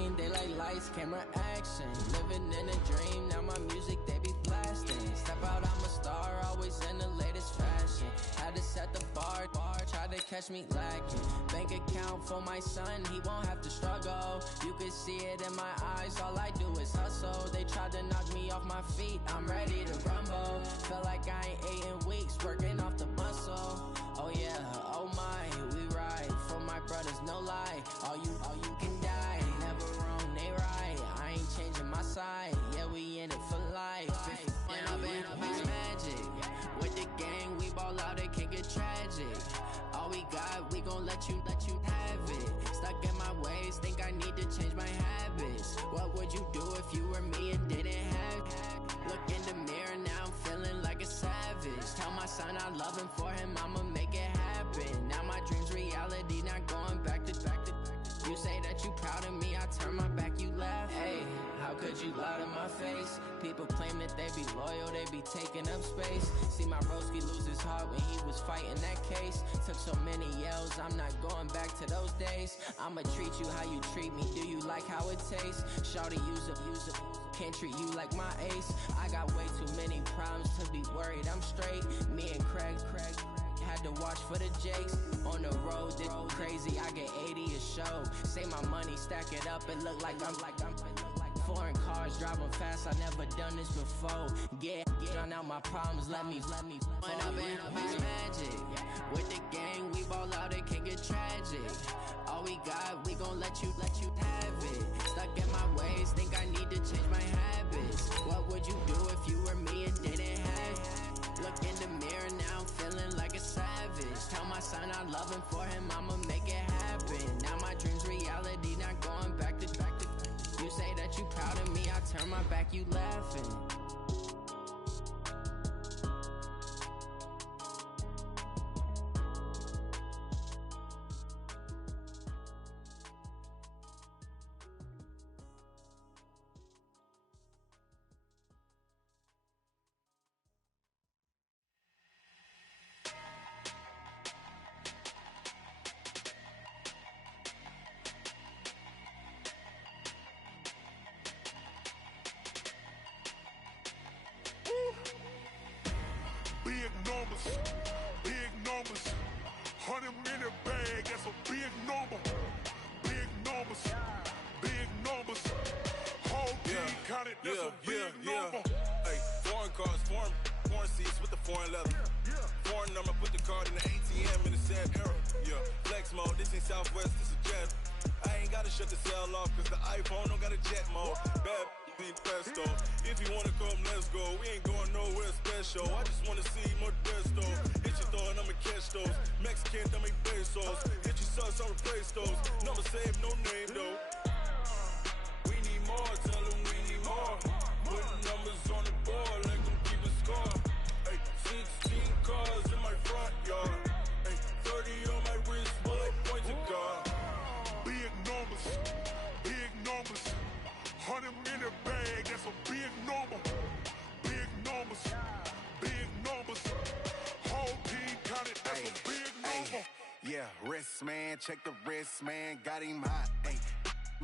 scene. They like lights, camera, action. Living in a dream, now my music they be blasting. Step out, I'm a star, always in the latest fashion. Had to set the bar, try to catch me lacking. Bank account for my son, he won't have to struggle. You can see it in my eyes, all I do is hustle. They tried to knock me off my feet, I'm ready to rumble. Felt like I ain't ate in weeks, working off the muscle. Oh yeah, oh my, we ride for my brothers, no lie. All you can die, never wrong, they right. I ain't changing my side, yeah, we in it for life. And I've been magic. With the gang, we ball out, it can get tragic. All we got, we gon' let you have it. Stuck in my ways, think I need to change my habits. What would you do if you were me and didn't have it? Look in the mirror, now I'm feeling like a savage. Tell my son I love him, for him I'ma make it happen. Now my dream's reality, not going back to. You say that you proud of me, I turn my back, you laugh. Hey, how could you lie to my face? People claim that they be loyal, they be taking up space. See my broski lose his heart when he was fighting that case. Took so many yells, I'm not going back to those days. I'ma treat you how you treat me, do you like how it tastes? Shawty, use up, can't treat you like my ace. I got way too many problems to be worried, I'm straight. Me and Craig had to watch for the Jakes. On the road, this crazy, I get 80 a show. Say my money, stack it up, it look like I'm foreign cars, driving fast, I never done this before. Get on out my problems, let me When I've been magic. With the gang, we ball out, it can get tragic. All we got, we gon' let you have it. Stuck in my ways, think I need to change my habits. What would you do if you were me and didn't have it? Look in the mirror, now I'm feeling like a savage. Tell my son I love him, for him I'ma make it happen. Now my dream's reality, not going back to. You say that you proud of me, I turn my back, you laughing. Big numbers, 100 minute bag, that's a big number. Big numbers, whole team counted, that's a big number. Hey, foreign cars, foreign seats with the foreign leather. Foreign number, put the card in the ATM in the sad era. Yeah, flex mode, this ain't Southwest, this is jet. I ain't gotta shut the cell off, cause the iPhone don't got a jet mode. Bad ain't presto. If you wanna come, let's go. We ain't going nowhere special. I just wanna see more Modesto. Hit your thought, I'ma catch those. Mexican, dummy pesos. Hit your sus, I'll replace those. Number saved, no name though. We need more, tell them we need more. Putting numbers on the board, like them keep a score. Hey, 16 cars in my front yard. Hey, 30 on my wrist, while I point to God. Big numbers, 100 minute bag, that's a big number. Big numbers, whole team counted, that's a big number. Yeah, wrist man, check the wrist man, got him hot. Ay,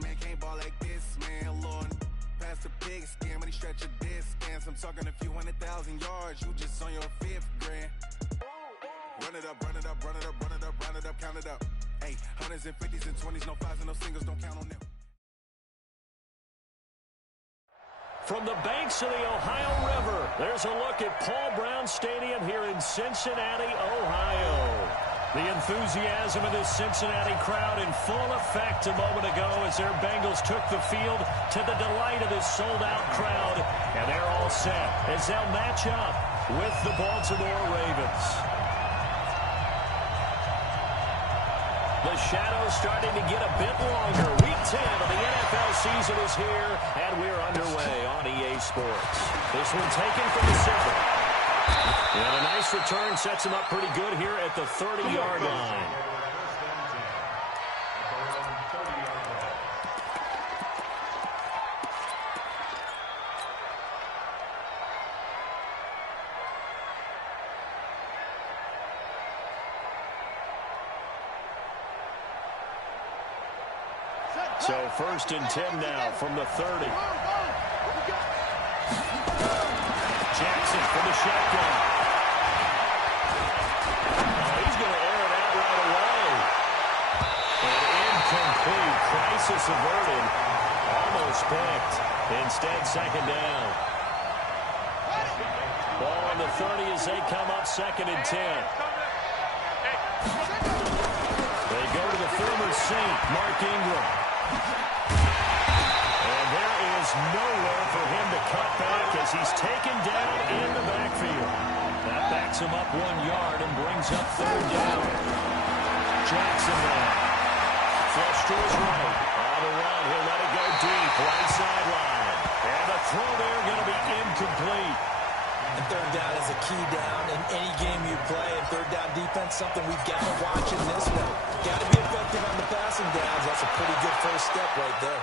man can't ball like this, man. Lord, past the pig skin, but he stretch a distance. I'm talking a few 100,000 yards, you just on your 5th grand. Run it up, count it up. Ay, hundreds and 50s and 20s, no 5s and no singles, don't count on them. From the banks of the Ohio River, there's a look at Paul Brown Stadium here in Cincinnati, Ohio. The enthusiasm of this Cincinnati crowd in full effect a moment ago as their Bengals took the field to the delight of this sold-out crowd. And they're all set as they'll match up with the Baltimore Ravens. The shadow's starting to get a bit longer. Week 10 of the NFL season is here, and we're underway on EA Sports. This one taken from the center. And a nice return sets him up pretty good here at the 30-yard line. So 1st and 10 now from the 30. Jackson for the shotgun. Oh, he's going to air it out right away. And incomplete. Crisis averted. Almost picked. Instead, 2nd down. Ball on the 30 as they come up 2nd and 10. They go to the former Saint, Mark Ingram. And there is nowhere for him to cut back as he's taken down in the backfield. That backs him up 1 yard and brings up 3rd down. Jackson now. Flush to his right. On the run, he'll let it go deep. Right sideline. And the throw there going to be incomplete. And 3rd down is a key down in any game you play. And 3rd down defense, something we've got to watch in this one. Got to be effective on the passing downs. That's a pretty good first step right there.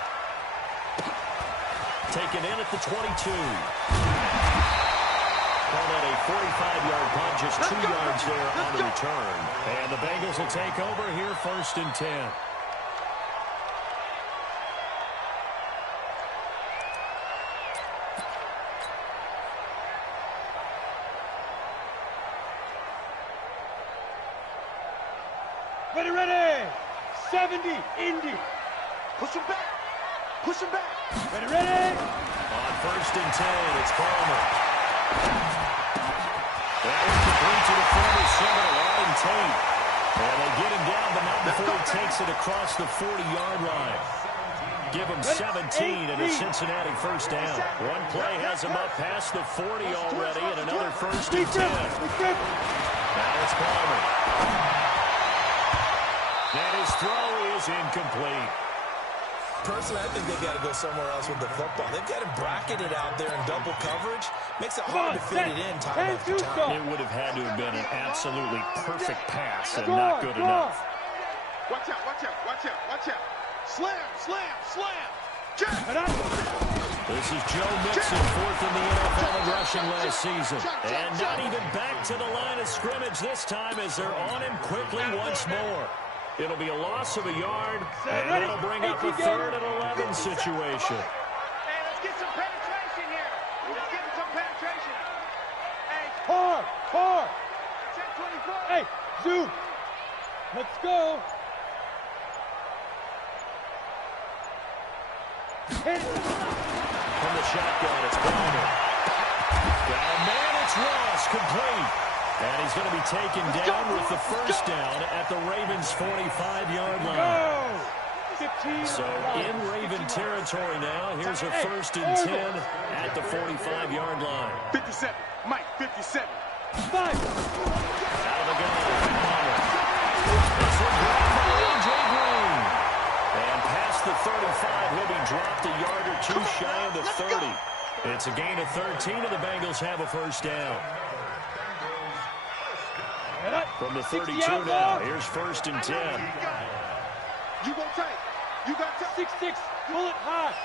Taken in at the 22. Call that a 45-yard punt, just 2 yards there on the return. And the Bengals will take over here 1st and 10. Ready. 70, Indy. Push him back. Push him back. Ready. On 1st and 10, it's Palmer. That was complete to the former Seminole, Auden Tate. And they get him down, but not before he takes it across the 40-yard line. Give him 17 and a Cincinnati 1st down. One play has him up past the 40 already, and another 1st and 10. Now it's Palmer. And his throw is incomplete. Personally, I think they've got to go somewhere else with the football. They've got him bracketed out there in double coverage. Makes it hard to fit it in time after time. It would have had to have been an absolutely perfect pass and not good enough. Watch out. Slam. This is Joe Mixon, 4th in the NFL in rushing last season. And not even back to the line of scrimmage this time as they're on him quickly once more. It'll be a loss of a yard, and that'll bring up a 3rd and 11 situation. Hey, let's get some penetration here. Let's get some penetration. Hey, hard. 10-24. Hey, zoom. Let's go. From the shotgun, it's Palmer. Got a man, it's Ross, complete. And he's going to be taken down with the 1st down at the Ravens' 45-yard line. So in Raven territory now, here's a 1st and 10 at the 45-yard line. 57, Mike, 57. 5. Out of the gun, Palmer. This one grabbed by A.J. Green. And past the 35, he'll be dropped a yard or 2 shy of the 30. It's a gain of 13, and the Bengals have a 1st down. From the 32 now, here's 1st and 10. You go tight. You got 6-6. Pull it high.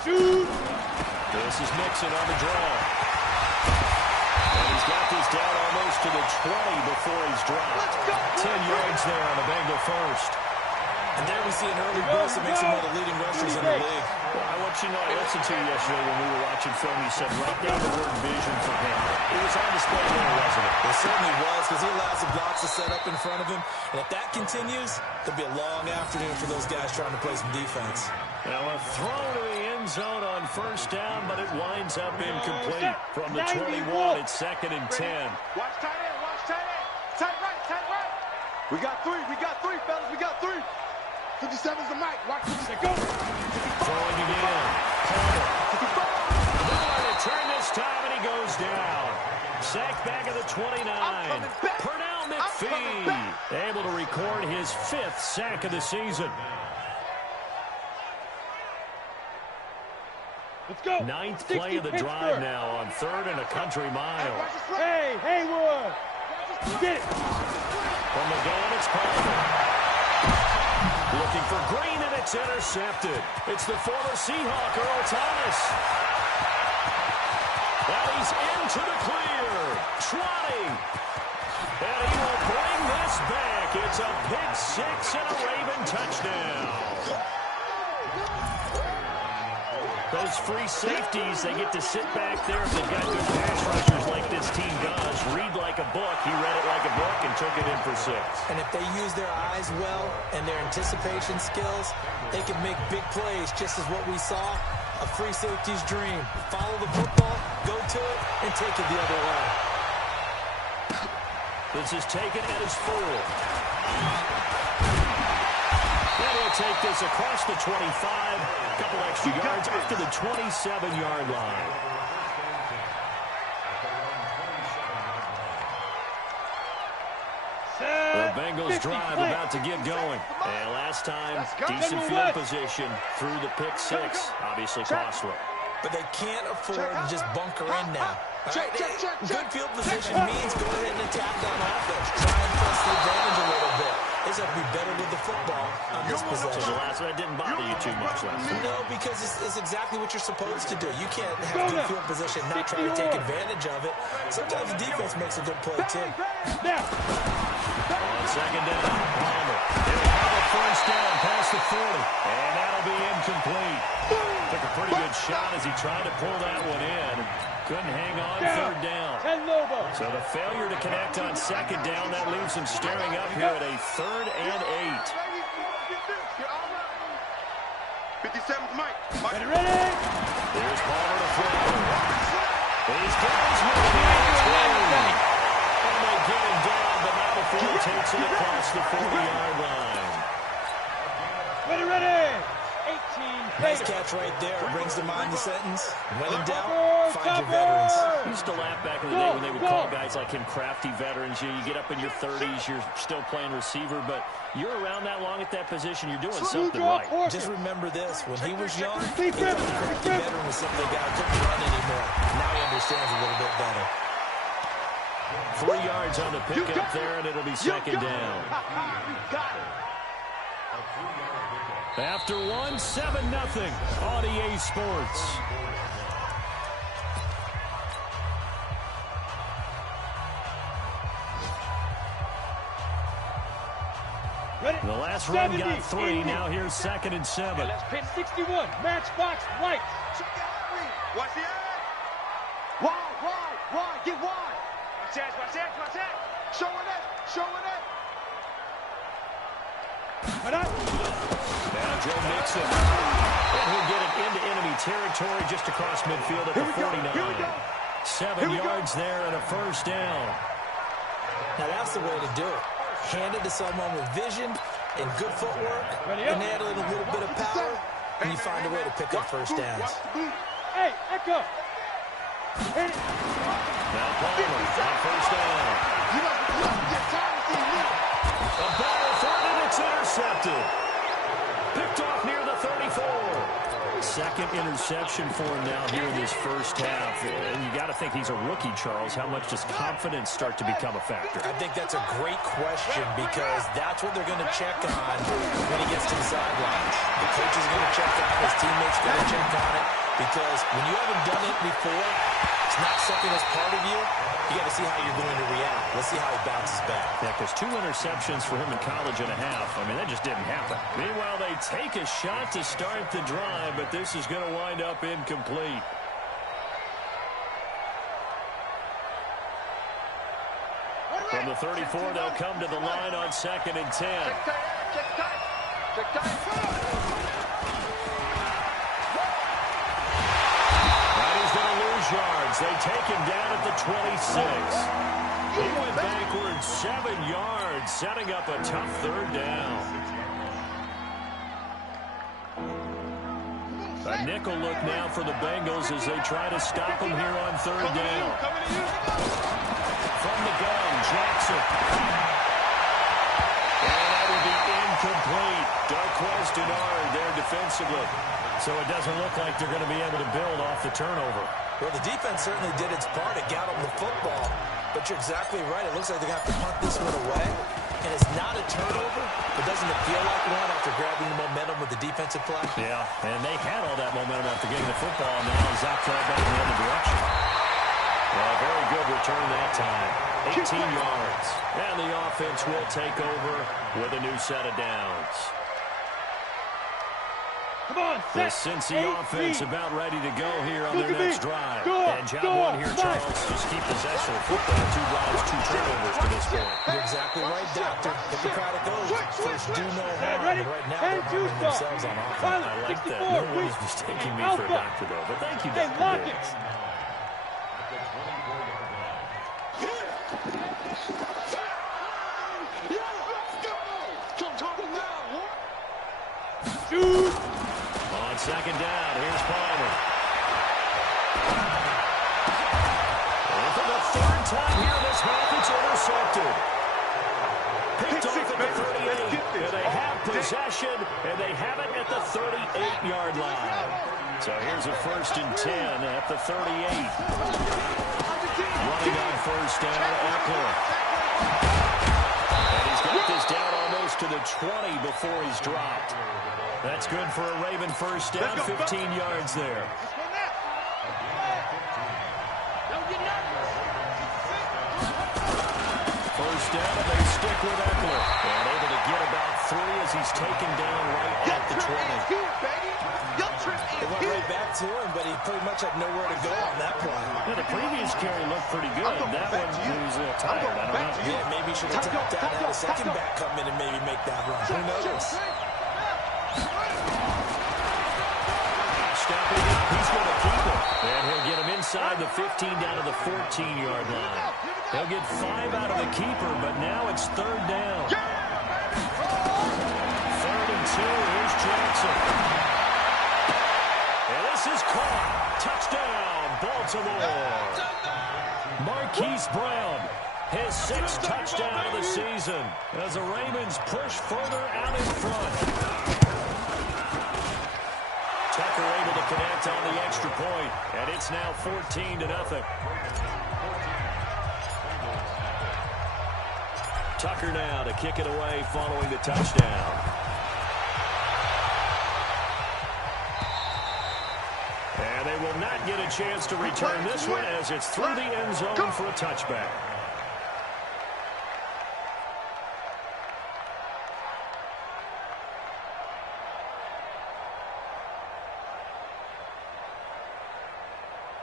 Shoot. This is Mixon on the draw. And he's got this down almost to the 20 before he's dropped. 10 yards there on the Bengal 1st. And there we see an early burst that makes him one of the leading rushers in the league. Well, I want you to know, I listened to you yesterday when we were watching film. You said right down the word vision for him. It was on display there, wasn't it? It certainly was, because he allows the blocks to set up in front of him. And if that continues, there'll be a long afternoon for those guys trying to play some defense. Now a throw to the end zone on 1st down, but it winds up incomplete. From the 21, it's 2nd and 10. Watch tight end. Tight right. We got 3, fellas. We got 3. 57's the mic. Watch this. Go. Throwing again. Palmer. Nowhere to turn this time, and he goes down. Sacked back at the 29. Pernell McPhee able to record his 5th sack of the season. Let's go. 9th play of the drive now on 3rd and a country mile. Hey, Haywood. Get it. From the gun, it's Palmer. Looking for Green, and it's intercepted. It's the former Seahawk, Earl Thomas. Now he's into the clear. 20. And he will bring run this back. It's a pick six and a Raven touchdown. Those free safeties, they get to sit back there if they've got good pass rushers like this team does. Read like a book. He read it like a book and took it in for 6. And if they use their eyes well and their anticipation skills, they can make big plays, just as what we saw. A free safety's dream. Follow the football, go to it, and take it the other way. This is taken at his 4. And he'll take this across the 25. A couple extra yards up to the 27-yard line. The Bengals drive about to get going. And last time, decent field position through the pick 6. Obviously costly. But they can't afford to just bunker in now. Right? Good field position means go ahead and attack on offense. Try and press the advantage a little bit. They just have to be better with the football on this possession. So the last one, that didn't bother you too much last time. No, because it's exactly what you're supposed to do. You can't have good field position, not try to take advantage of it. Sometimes the defense makes a good play, too. On second down, Palmer. He'll have a first down past the 40. And that'll be incomplete. Took a pretty good shot as he tried to pull that one in. Couldn't hang on third down. So the failure to connect on second down, that leaves him staring up here at a 3rd and 8. 57's Mike. Ready? There's Palmer to throw. These guys moving. And they get him down, but not before he takes it across the 40-yard line. Ready? 18. Nice catch right there. Brings to mind the sentence. When in doubt, find your veterans. I used to laugh back in the day when they would call guys like him crafty veterans. You get up in your 30s, you're still playing receiver, but you're around that long at that position, you're doing something right. Just remember this. When he was young, he thought the crafty veteran was something a guy couldn't run anymore. Now he understands a little bit better. 3 yards on the pickup there, and it'll be second down. After 1, 7-0 on EA Sports. The last run got 3. Now here's 2nd and 7. Let's pin 61. Matchbox right. Watch the eye. Wide. Get wide. Watch that. Showing it. Now Joe Mixon. And he'll get it into enemy territory just across midfield at the 49. 7 yards there and a first down. Now that's the way to do it. Hand it to someone with vision and good footwork, and add a little bit of power, and you find a way to pick up first downs. Hey, Echo. Now Palmer on first down. A ball for it, and it's intercepted. Picked off near the 34. Second interception for him now here in this first half. And you got to think he's a rookie, Charles. How much does confidence start to become a factor? I think that's a great question because that's what they're going to check on when he gets to the sidelines. The coach is going to check on it. His teammates are going to check on it because when you haven't done it before, it's not something that's part of you. You got to see how you're going to react. Let's see how he bounces back. Yeah, because 2 interceptions for him in college and a half. I mean, that just didn't happen. Meanwhile, they take a shot to start the drive, but this is going to wind up incomplete. From the 34, they'll come to the line on 2nd and 10. Check tight. He's going to lose yards. They take him down at the 26. He went backwards 7 yards, setting up a tough third down. A nickel look now for the Bengals as they try to stop him here on third down. From the gun, Jackson. And that will be incomplete. Darquez Dennard there defensively. So it doesn't look like they're going to be able to build off the turnover. Well, the defense certainly did its part. It got them the football. But you're exactly right. It looks like they're going to have to punt this one away. And it's not a turnover, but doesn't it feel like one after grabbing the momentum with the defensive play? Yeah, and they had all that momentum after getting the football, and now zapped right back in the other direction. Well, very good return that time. 18 yards. And the offense will take over with a new set of downs. Come on, The set. Cincy offense about ready to go here on their next drive. Go, And job go, one here, fight. Charles. Just keep possession of football. 2 drives, 2 turnovers to this point. You're exactly right, Doctor. If the crowd goes, first do no harm. Ready? And right now, And they're two harming stop. themselves on offense. Silent, I like that. 64, No one please. is mistaking me for a Alpha. doctor, though. But thank you, Hey, Dr. lock Diggs. it. Shoot. On second down, here's Palmer. And for the 3rd time here this half, it's intercepted. Picked off at the 38, and they have possession, and they have it at the 38-yard line. So here's a 1st and 10 at the 38. Running on 1st down, Eckler. And he's got this down almost to the 20 before he's dropped. That's good for a Raven 1st down, 15 yards there. First down, and they stick with Eckler. And able to get about 3 as he's taken down right at the 20. They went right back to him, but he pretty much had nowhere to go on that play. Yeah, the previous carry looked pretty good. That one, he was a little tired. I don't know. Yeah, maybe he should have tapped out, had a second back come in and maybe make that run. Who knows? Stepping up, he's going to keep it. And he'll get him inside the 15 down to the 14-yard line. He'll get 5 out of the keeper, but now it's 3rd down. 3rd and 2, here's Jackson. And this is caught. Touchdown, Baltimore. Marquise Brown, his 6th touchdown of the season as the Ravens push further out in front. Tucker able to connect on the extra point, and it's now 14-0. Tucker now to kick it away following the touchdown. And they will not get a chance to return this one as it's through the end zone for a touchback.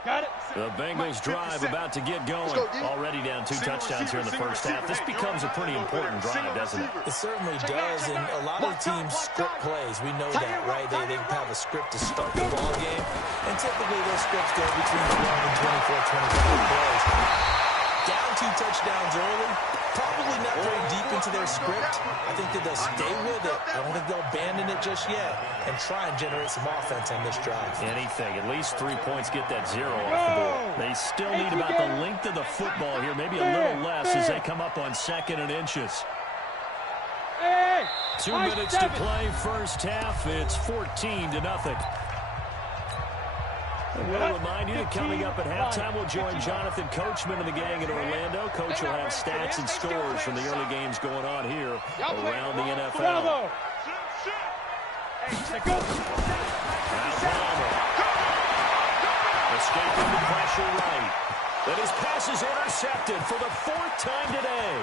Got it. The Bengals drive about to get going. Already down 2 touchdowns here in the first half. This becomes a pretty important drive, doesn't it? It certainly does, and a lot of the teams script plays. We know that, right? They have a script to start the ball game, and typically those scripts go between 12 and 24, 25 plays. Down 2 touchdowns early, probably not very deep into their script. I think that they'll stay with it. I don't think they'll abandon it just yet and try and generate some offense on this drive. Anything. At least 3 points get that 0 off the board. They still need about the length of the football here, maybe a little less as they come up on 2nd and inches. 2 minutes to play first half. It's 14-0. We'll remind you that coming up at halftime, we'll join Jonathan Coachman and the gang in Orlando. Coach will have stats and scores from the early games going on here around the NFL. Now Palmer. Escaping the pressure right. And his pass is intercepted for the 4th time today.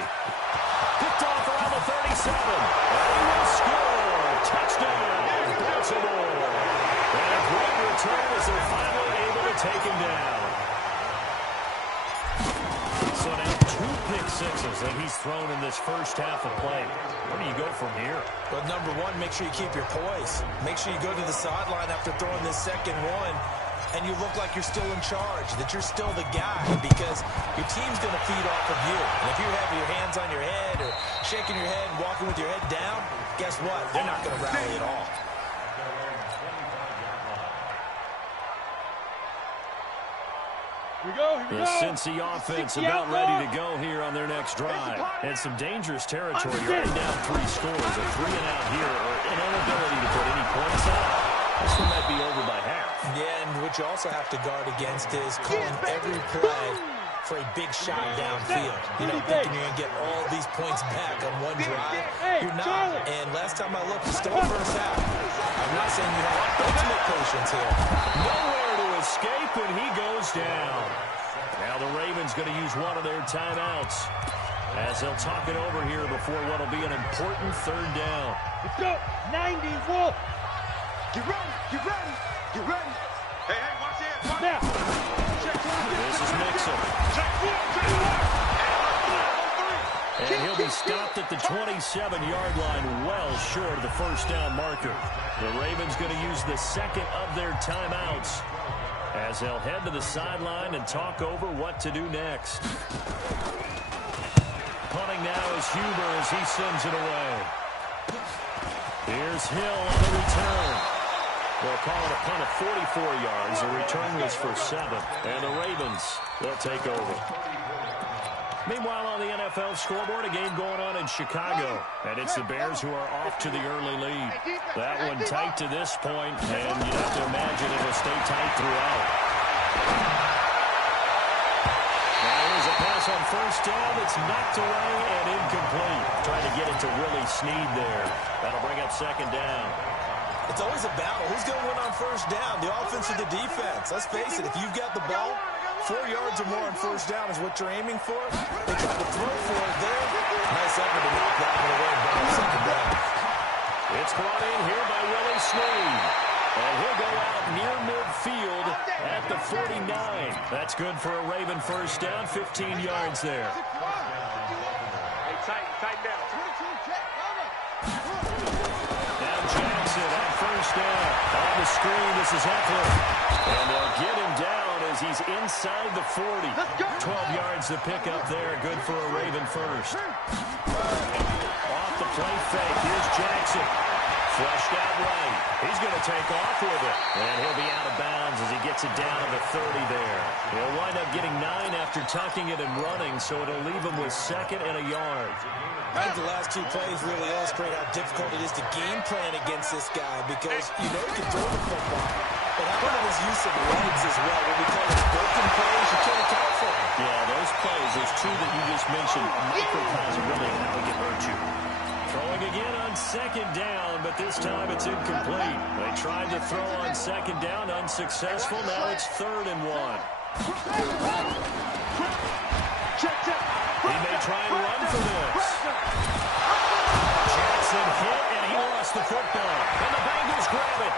Picked off around the 37. And he will score. Touchdown, Baltimore. And a great return as they're finally able to take him down. So now 2 pick sixes that he's thrown in this first half of play. Where do you go from here? But number one, make sure you keep your poise. Make sure you go to the sideline after throwing this second one, and you look like you're still in charge, that you're still the guy, because your team's going to feed off of you. And if you're having your hands on your head or shaking your head and walking with your head down, guess what? They're not going to rally at all. The Cincy offense about ready to go here on their next drive. And some dangerous territory. You're already down 3 scores. A 3-and-out here, or an inability to put any points up. This one might be over by half. Yeah, and what you also have to guard against is calling every play for a big shot downfield. You know, thinking you're going to get all these points back on one drive. You're not. And last time I looked, it's still the first half. I'm not saying you have ultimate patience here. Nowhere to escape, and he goes down. Now the Ravens going to use one of their timeouts as they'll talk it over here before what will be an important third down. Let's go. 90, Wolf. Get ready. Get ready. Get ready. Hey, watch this. Now. This is Mixon. Check one. And he'll be stopped at the 27-yard line, well short of the first down marker. The Ravens going to use the second of their timeouts as they'll head to the sideline and talk over what to do next. Punting now is Huber as he sends it away. Here's Hill on the return. They'll call it a punt of 44 yards. The return was for 7. And the Ravens, they'll take over. Meanwhile, on the NFL scoreboard, a game going on in Chicago. And it's the Bears who are off to the early lead. That one tight to this point, and you'd have to imagine it'll stay tight throughout. Now here's a pass on first down that's knocked away and incomplete. Trying to get it to Willie Snead there. That'll bring up second down. It's always a battle. Who's going to win on first down? The offense or the defense? Let's face it, if you've got the ball, 4 yards or more on first down is what you're aiming for. They tried to throw for it there. Nice effort to knock that one away and bring up second down. It's brought in here by Willie Snead. And he'll go out near midfield at the 49. That's good for a Raven first down, 15 yards there. Hey, tighten down. Now Jackson on first down. On the screen, this is Eckler. And they'll get him down as he's inside the 40. 12 yards to pick up there. Good for a Raven first. Off the play fake. Here's Jackson. Flushed out right. He's going to take off with it. And he'll be out of bounds as he gets it down to the 30 there. He'll wind up getting 9 after tucking it and running, so it'll leave him with second and a yard. I think the last 2 plays really illustrate how difficult it is to game plan against this guy because you know he can throw the football. But how about his use of legs as well? What we call his broken plays, you can't account for them. Yeah, those plays, those 2 that you just mentioned, microcosm really how it can hurt you. Throwing again on second down, but this time it's incomplete. They tried to throw on second down, unsuccessful. Now it's 3rd and 1. He may try and run for this. Jackson hit, and he lost the football. And the Bengals grab it.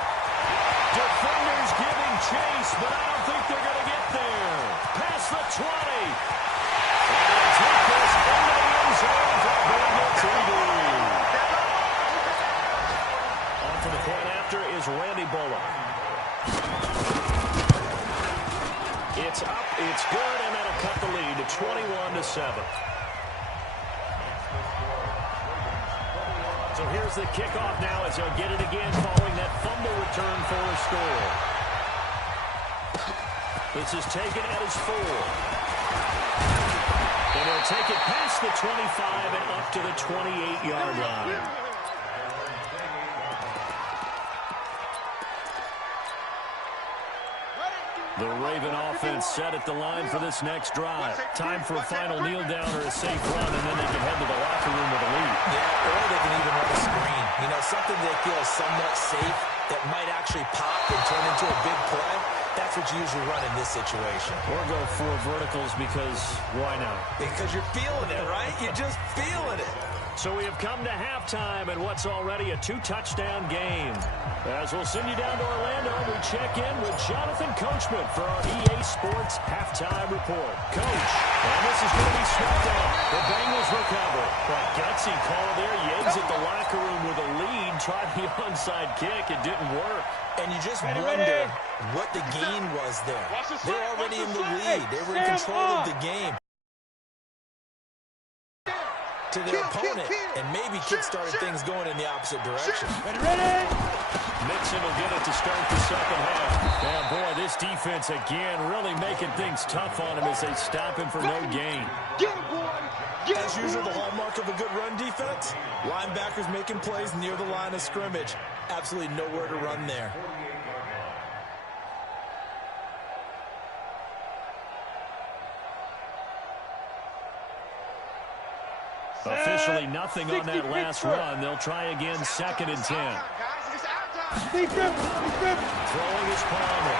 Defenders giving chase, but I don't think they're going to get there. Past the 20. And they'll take this into the end zone for Bengal TD. On for the point after is Randy Bullock. It's up, it's good, and that'll cut the lead to 21-7. So here's the kickoff now as they'll get it again following that fumble return for a score. This is taken at his 4. And he'll take it past the 25 and up to the 28-yard line. The Raven offense set at the line for this next drive. Time for a final kneel down or a safe run, and then they can head to the locker room with a lead. Yeah, or they can even run a screen. You know, something they feel is somewhat safe that might actually pop and turn into a big play. That's what you usually run in this situation. Or go for verticals because why not? Because you're feeling it, right? You're just feeling it. So we have come to halftime in what's already a 2-touchdown game. As we'll send you down to Orlando, we check in with Jonathan Coachman for our EA Sports Halftime Report. Coach, and this is going to be swept out. The Bengals recover. But gutsy call there. Yates at the locker room with a lead. Tried the onside kick. It didn't work. And you just wonder what the gain was there. They're already in the lead. They were in control of the game. To their opponent, and maybe kick-started things going in the opposite direction. Mixon will get it to start the second half. And boy, this defense again really making things tough on him as they stop him for no gain. As usual, the hallmark of a good run defense, linebackers making plays near the line of scrimmage. Absolutely nowhere to run there. Officially nothing on that last run. They'll try again, 2nd and 10. Throwing his Palmer.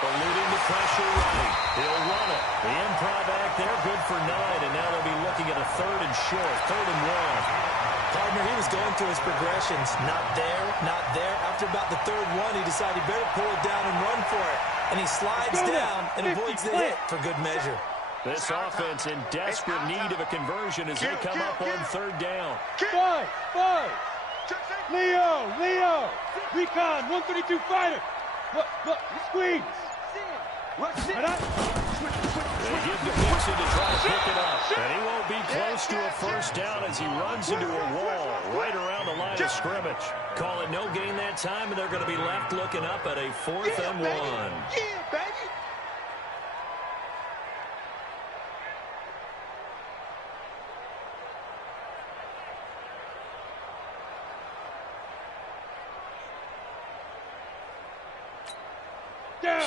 Eluding the pressure right. short. 3rd and 1. Partner, he was going through his progressions. Not there, not there. After about the 3rd one, he decided he better pull it down and run for it. And he slides down and avoids the hit for good measure. This offense in desperate need of a conversion as they come up on 3rd down. 5. Leo. Recon, 132 fighter. Look, squeeze. They give to Mixon to try to pick it up. And he won't be close to a 1st down as he runs into a wall right around the line of scrimmage. Call it no gain that time, and they're going to be left looking up at a 4th and 1. Yeah, baby.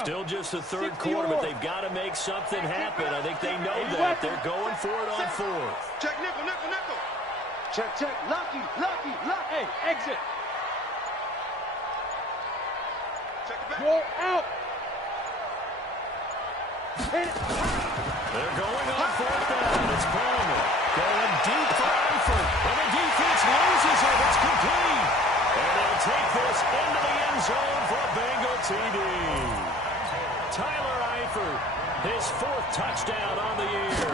Still just the 3rd quarter, but they've got to make something happen. I think they know that. They're going for it on 4th. Check, nickel. Check. Lucky. Hey, exit. Check it back. Go out. Hit it. They're going on 4th down. It's Palmer going deep for Eifert. And the defense loses it. It's complete. And they'll take this into the end zone for a Bengal TD. Tyler Eifert, his 4th touchdown on the year.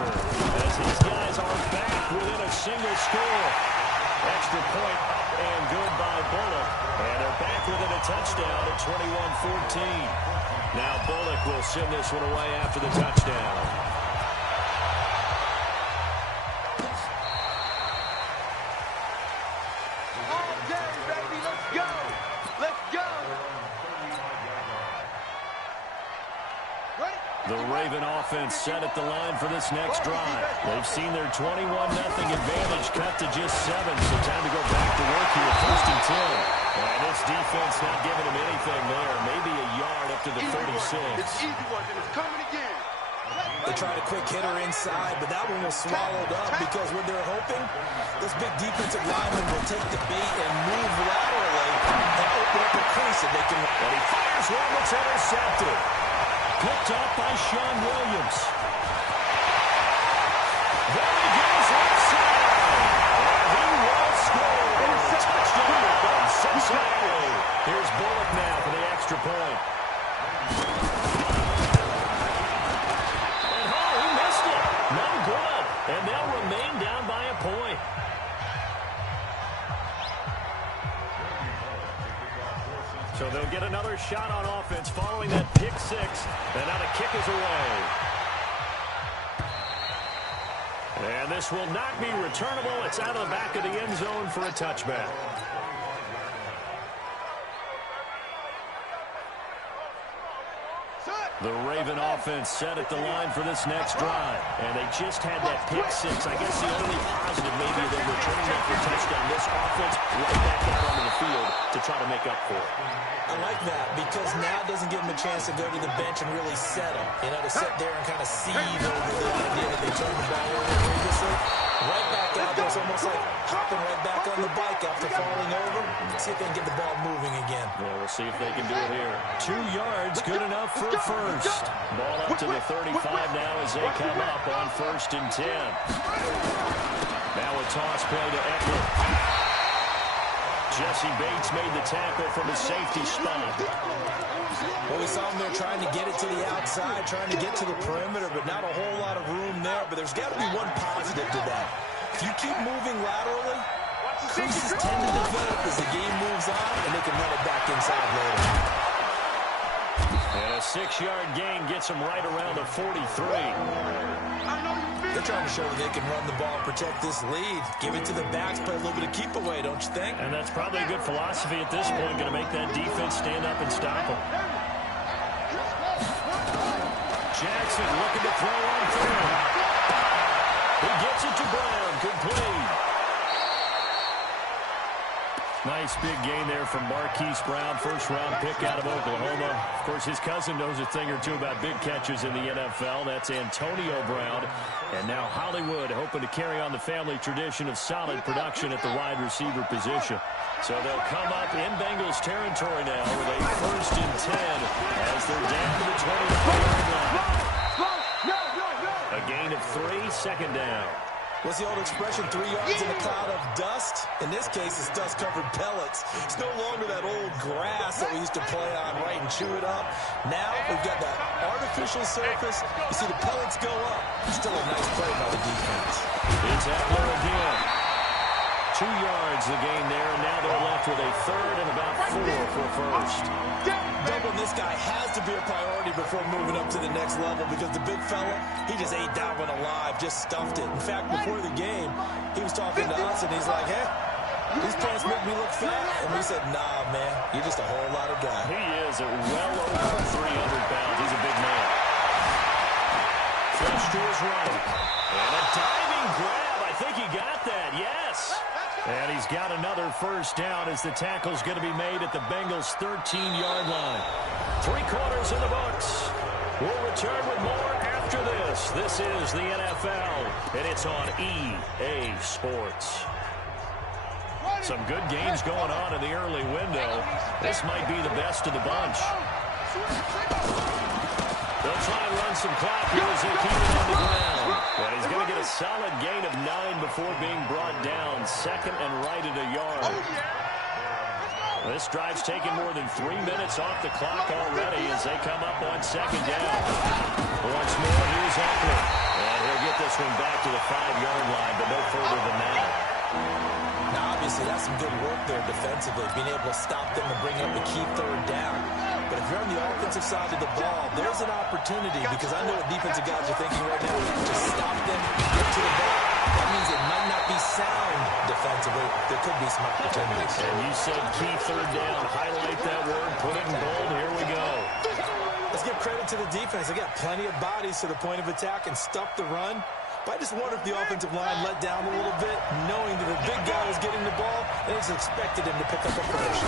As these guys are back within a single score. Extra point up and good by Bullock. And they're back within a touchdown at 21-14. Now Bullock will send this one away after the touchdown. The Raven offense set at the line for this next drive. They've seen their 21-0 advantage cut to just 7, so time to go back to work here. 1st and 10. And this defense not giving them anything there. Maybe a yard up to the 36. It's easy one, and it's coming again. They tried a quick hitter inside, but that one was swallowed up because what they're hoping, this big defensive lineman will take the bait and move laterally and open up a crease that they can. And he fires one that's intercepted. Picked up by Sean Williams. There he goes left side. And he will score. Touchdown, Cincinnati. Here's Bullock now for the extra point. And he missed it. No good. And they'll remain down by a point. So they'll get another shot on offense following that pick 6. And now the kick is away. And this will not be returnable. It's out of the back of the end zone for a touchback. The Raven offense set at the line for this next drive. And they just had that pick 6. I guess the only positive maybe they're returning that for a touchdown. This offense right back out onto the field to try to make up for it. I like that because now it doesn't give them a chance to go to the bench and really settle. You know, to sit there and kind of seethe over the idea that they turned the ball over previously. Right back out there. It's almost like hopping right back on the bike after falling over. See if they can get the ball moving again. Yeah, we'll see if they can do it here. 2 yards, good enough for a first. Ball up to the 35 now as they come up on 1st and 10. Now a toss play to Eckler. Jesse Bates made the tackle from a safety spot. Well, we saw him there trying to get it to the outside, trying to get to the perimeter, but not a whole lot of room there. But there's got to be one positive to that. If you keep moving laterally, creases tend to develop as the game moves on, and they can run it back inside later. And a 6-yard gain gets them right around the 43. They're trying to show that they can run the ball and protect this lead. Give it to the backs, play a little bit of keep away, don't you think? And that's probably a good philosophy at this point, going to make that defense stand up and stop them. Jackson looking to throw on 3rd. He gets it to Brown, complete. Nice big gain there from Marquise Brown, 1st-round pick out of Oklahoma. Of course, his cousin knows a thing or two about big catches in the NFL. That's Antonio Brown. And now Hollywood hoping to carry on the family tradition of solid production at the wide receiver position. So they'll come up in Bengals territory now with a 1st and 10 as they're down to the 29-yard line. A gain of 3, 2nd down. What's the old expression, 3 yards in a cloud of dust? In this case, it's dust-covered pellets. It's no longer that old grass that we used to play on, right, and chew it up. Now we've got that artificial surface. You see the pellets go up. Still a nice play by the defense. It's Ekeler again. 2 yards the gain there, and now they're left with a third and about 4 for a first. Doubling this guy has to be a priority before moving up to the next level because the big fella, he just ate that one alive, just stuffed it. In fact, before the game, he was talking to us, and he's like, hey, these pants make me look fat. And we said, nah, man, you're just a whole lot of guy. He is at well over 300 pounds. He's a big man. Flush to his right. And a diving grab. I think he got that, yes. And he's got another first down as the tackle's going to be made at the Bengals' 13-yard line. 3 quarters in the books. We'll return with more after this. This is the NFL, and it's on EA Sports. Some good games going on in the early window. This might be the best of the bunch. They'll try and run some clock here as they keep it on the ground. And he's going to get a solid gain of 9 before being brought down. Second and right at a yard. This drive's taken more than 3 minutes off the clock already as they come up on second down. Once more, here's Ekeler. And he'll get this one back to the 5-yard line, but no further than that. Now, obviously, that's some good work there defensively, being able to stop them and bring up a key third down. But if you're on the offensive side of the ball, there's an opportunity because I know what defensive guys are thinking right now. Just stop them, get to the ball. That means it might not be sound defensively. There could be some opportunities. And you said key third down. Highlight that word. Put it in bold. Here we go. Let's give credit to the defense. They got plenty of bodies to the point of attack and stuff the run. But I just wonder if the offensive line let down a little bit, knowing that the big guy was getting the ball, and it's expected him to pick up a first.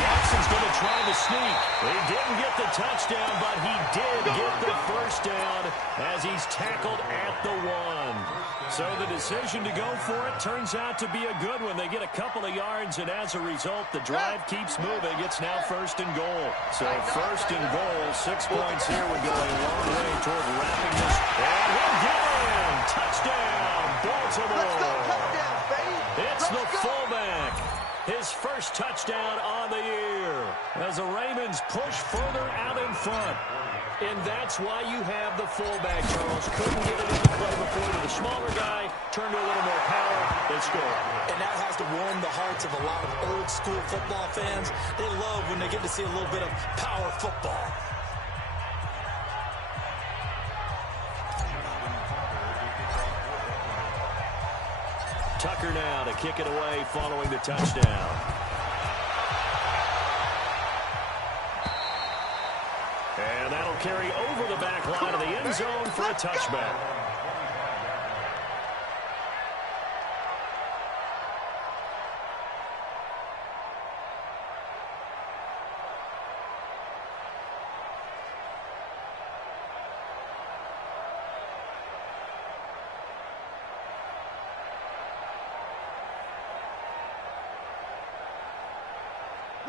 Jackson's going to try the sneak. He didn't get the touchdown, but he did get the first down as he's tackled at the 1. So the decision to go for it turns out to be a good one. They get a couple of yards, and as a result, the drive keeps moving. It's now 1st and goal. So 1st and goal, 6 points here would go a long way toward wrapping this. And he'll get it. Touchdown, Baltimore. It's the fullback. His first touchdown on the year as the Ravens push further out in front. And that's why you have the fullback, Charles. Couldn't get it into play before to the smaller guy. Turned to a little more power and scored. And that has to warm the hearts of a lot of old-school football fans. They love when they get to see a little bit of power football. Tucker now to kick it away following the touchdown. And that'll carry over the back line of the end zone for a touchback.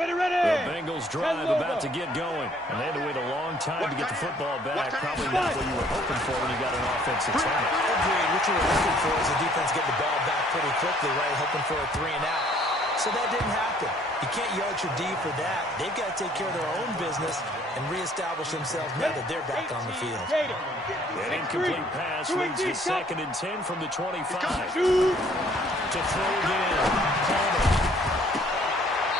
The Bengals drive about to get going, and they had to wait a long time to get the football back. Probably not what you were hoping for when you got an offensive time. Agreed. What you were looking for is the defense get the ball back pretty quickly, right? Hoping for a 3 and out. So that didn't happen. You can't yard your D for that. They've got to take care of their own business and reestablish themselves now that they're back on the field. An incomplete pass leads to 2nd and 10 from the 25. To throw again. Palmer.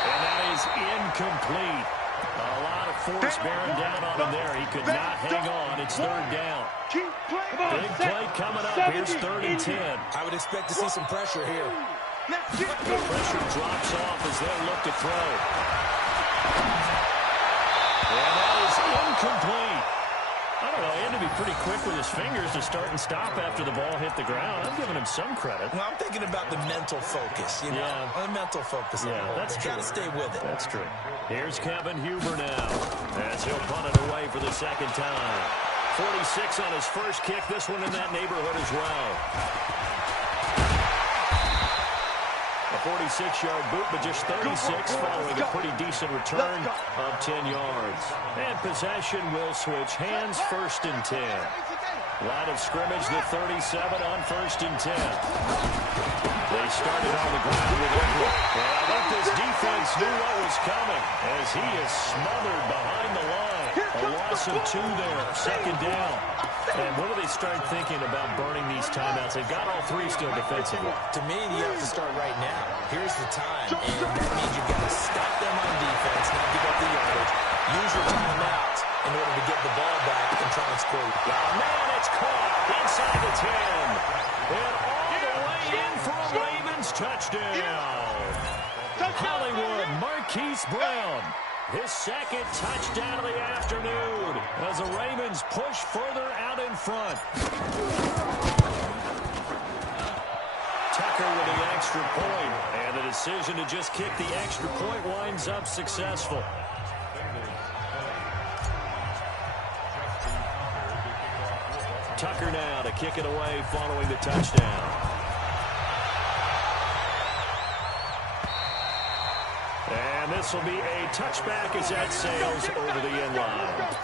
And that is incomplete. A lot of force bearing down on him there. He could not hang on. It's 3rd down. Big play coming up. Here's 3rd and 10. I would expect to see some pressure here. The pressure drops off as they look to throw. And that is incomplete. I don't know. He had to be pretty quick with his fingers to start and stop after the ball hit the ground. I'm giving him some credit. Well, I'm thinking about the mental focus. You know, the mental focus. Yeah, that's true. Got to stay with it. That's true. Here's Kevin Huber now as he'll punt it away for the 2nd time. 46 on his first kick. This one in that neighborhood as well. A 46-yard boot, but just 36 following a pretty decent return of 10 yards. And possession will switch hands, 1st and 10. Line of scrimmage, the 37 on 1st and 10. They started on the ground with Everett. And I think this defense knew what was coming as he is smothered behind the line. A loss of 2 there, 2nd down. And what do they start thinking about burning these timeouts? They've got all 3 still defensively. To me, you have to start right now. Here's the time, and that means you've got to stop them on defense, not give up the yardage. Use your timeouts in order to get the ball back and try and score. Oh, man, it's caught inside the 10. And all the way in for a Ravens touchdown. Hollywood Marquise Brown. His 2nd touchdown of the afternoon as the Ravens push further out in front. Tucker with the extra point, and the decision to just kick the extra point winds up successful. Tucker now to kick it away following the touchdown. And this will be a touchback as that sails over the end line.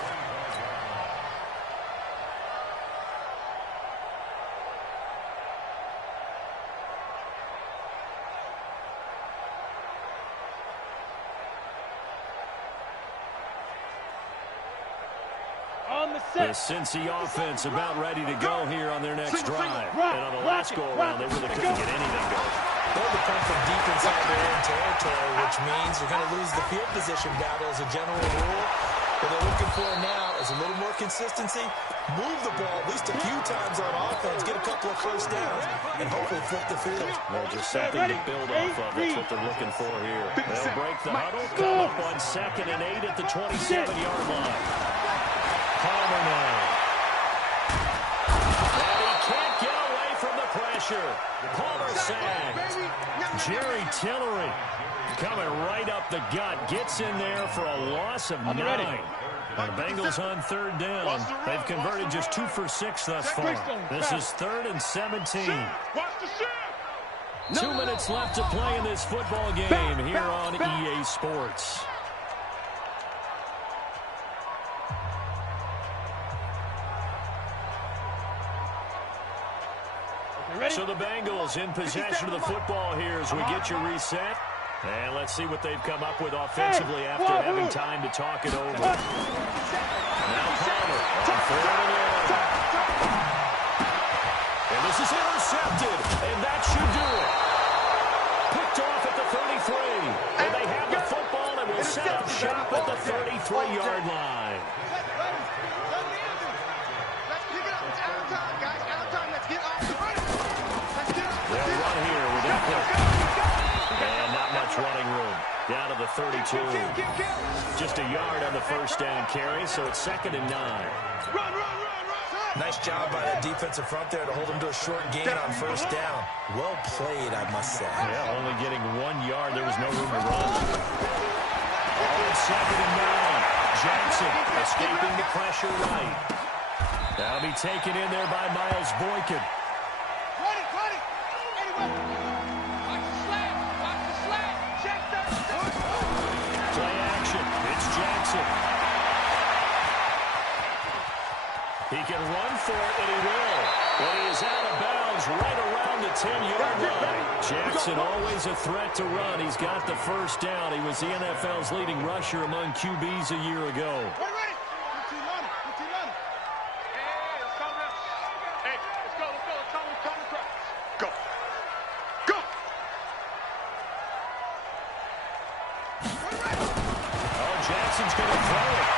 The Cincy offense about ready to go here on their next drive. And on the last go-around, they really couldn't get anything going. They'll come from deep inside their own territory, which means they're going to lose the field position battle as a general rule. What they're looking for now is a little more consistency, move the ball at least a few times on offense, get a couple of 1st downs, and hopefully flip the field. Well, just something to build off of. That's what they're looking for here. They'll break the huddle, come up on 2nd and 8 at the 27-yard line. Palmer now. And he can't get away from the pressure. Palmer sacked. Jerry Tillery coming right up the gut. Gets in there for a loss of 9. And the Bengals on 3rd down. They've converted just 2 for 6 thus far. This is 3rd and 17. 2 minutes left to play in this football game here on EA Sports. So the Bengals in possession of the football here as we get you reset. And let's see what they've come up with offensively after having time to talk it over. Now Palmer on 4th and 11. And this is intercepted, and that should do it. Picked off at the 33. And they have the football and will set up shop at the 33-yard line. They'll run here with Eckler. And not much running room. Down to the 32. Just a yard on the 1st down carry, so it's 2nd and 9. Nice job by that defensive front there to hold him to a short gain on 1st down. Well played, I must say. Yeah, only getting 1 yard. There was no room to run. On 2nd and 9. Jackson escaping the pressure right. That'll be taken in there by Miles Boykin. Play action. It's Jackson. He can run for it, and he will. But he is out of bounds right around the 10-yard line. Jackson always a threat to run. He's got the 1st down. He was the NFL's leading rusher among QBs a year ago. Jackson's going to throw it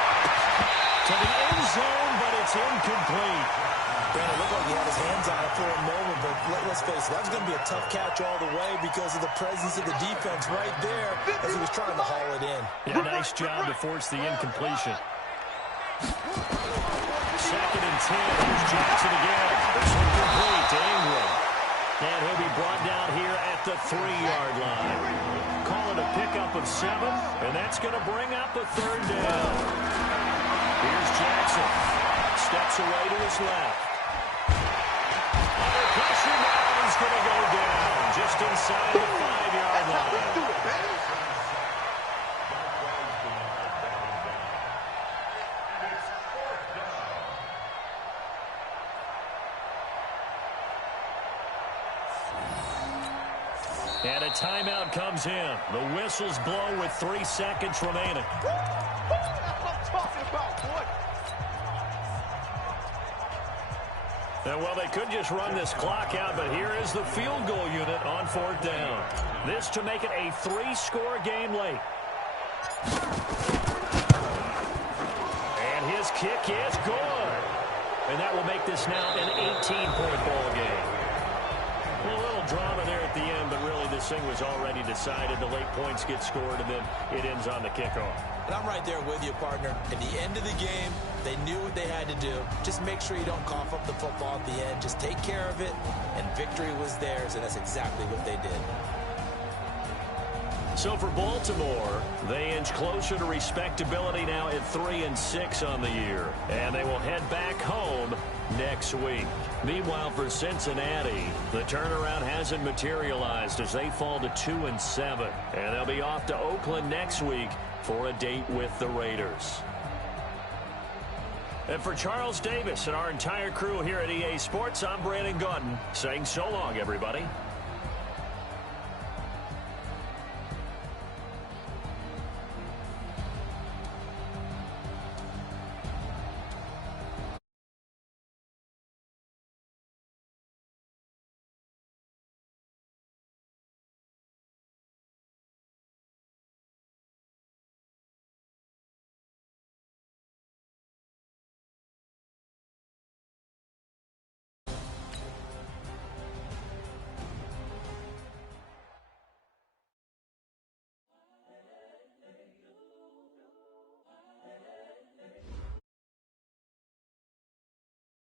to the end zone, but it's incomplete. Brandon, it looked like he had his hands on it for a moment, but let's face it, that was going to be a tough catch all the way because of the presence of the defense right there as he was trying to haul it in. Yeah, nice job to force the incompletion. 2nd and 10. Here's Jackson again. It's incomplete to Ingram. And he'll be brought down here at the 3-yard line. Call it a pickup of 7, and that's going to bring up a 3rd down. Here's Jackson. Steps away to his left. Under pressure now, he's going to go down just inside the 5-yard And a timeout comes in. The whistles blow with 3 seconds remaining. That's what I'm talking about, boy. And, well, they could just run this clock out, but here is the field goal unit on 4th down. This to make it a 3-score game late. And his kick is good. And that will make this now an 18-point ball game. A little drama there at the end, but really this thing was already decided. The late points get scored, and then it ends on the kickoff. And I'm right there with you, partner. At the end of the game, they knew what they had to do. Just make sure you don't cough up the football at the end. Just take care of it, and victory was theirs, and that's exactly what they did. So for Baltimore, they inch closer to respectability now at 3-6 on the year. And they will head back home next week. Meanwhile, for Cincinnati, the turnaround hasn't materialized as they fall to 2-7. And they'll be off to Oakland next week for a date with the Raiders. And for Charles Davis and our entire crew here at EA Sports, I'm Brandon Gaudin saying so long, everybody.